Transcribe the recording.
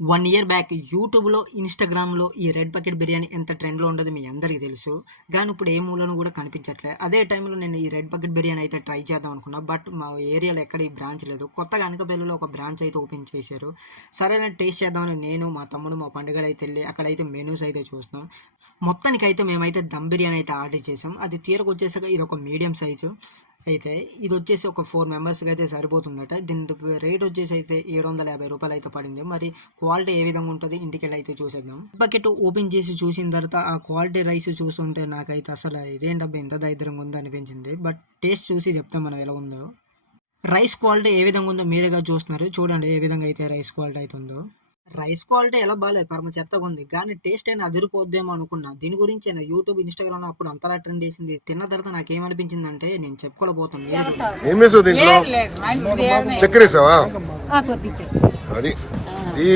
1 year back యూట్యూబ్‌లో, ఇన్‌స్టాగ్రామ్‌లో ఈ రెడ్ బకెట్ బిర్యానీ ఎంత ట్రెండ్‌లో ఉండదో మీ అందరికీ తెలుసు. గానీ ఇప్పుడు ఏ మూలను గూడా కనిపించట్లే. అదే టైంలో నేను ఈ రెడ్ బకెట్ బిర్యానీ అయితే ట్రై చేద్దాం అనుకున్నా. బట్ మా ఏరియాలో ఎక్కడ ఈ బ్రాంచ్ లేదు. కొత్తగా అనకాపల్లిలో ఒక బ్రాంచ్ అయితే ఓపెన్ చేశారు. సరేలే టేస్ట్ చేద్దామని నేను, మా తమ్ముడు, మా పండుగాడైతే ఎళ్లి అక్కడైతే మెనూస్ అయితే చూస్తున్నాం. మొత్తానికైతే మేమైతే దమ్ బిర్యానీ అయితే ఆర్డర్ చేసాం. అది తీరకొచ్చేసాక ఇదొక మీడియం సైజు. అయితే ఇదొచ్చేసి ఒక 4 మెంబర్స్‌కి అయితే సరిపోతుందట. దీని రేట్ వచ్చేసి అయితే రూ. 750 అయితే పడింది. మరి క్వాలిటీ ఏ విధంగా ఉంటది ఇంటికెళ్ళి అయితే చూసేద్దాం. బకెట్ ఓపెన్ చేసి చూసిన తర్వాత ఆ క్వాలిటీ రైస్ చూస్తుంటే నాకైతే అసలు ఇదేంటబ్బా ఇంత దరిద్రంగా ఉందో అనిపించింది. బట్ టేస్ట్ చూసి చెప్తాం మనం ఎలా ఉందో. రైస్ క్వాలిటీ ఏ విధంగా ఉందో మీరేగా చూస్తున్నారు. చూడండి ఏ విధంగా అయితే రైస్ క్వాలిటీ అయితే ఉందో. రైస్ క్వాలిటీ ఎలా బాలేదు పరమ చెత్తగుంది. కానీ టేస్ట్ అయినా అదిరిపోద్దేమో అనుకున్నా. దీని గురించేనా యూట్యూబ్, ఇన్‌స్టాగ్రామ్‌లో అప్పుడు అంతలా ట్రెండ్ చేసింది. తిన్న తర్వాత నాకేమనిపించిందంటే నేను చెప్పుకోలేకపోతాను. మీరే చూడండి. ఏం వేసావు దీంట్లో? లేదు లేదు మంచిది ఏమీ చక్కెర వేసావా? కొద్దిగా అది ఈ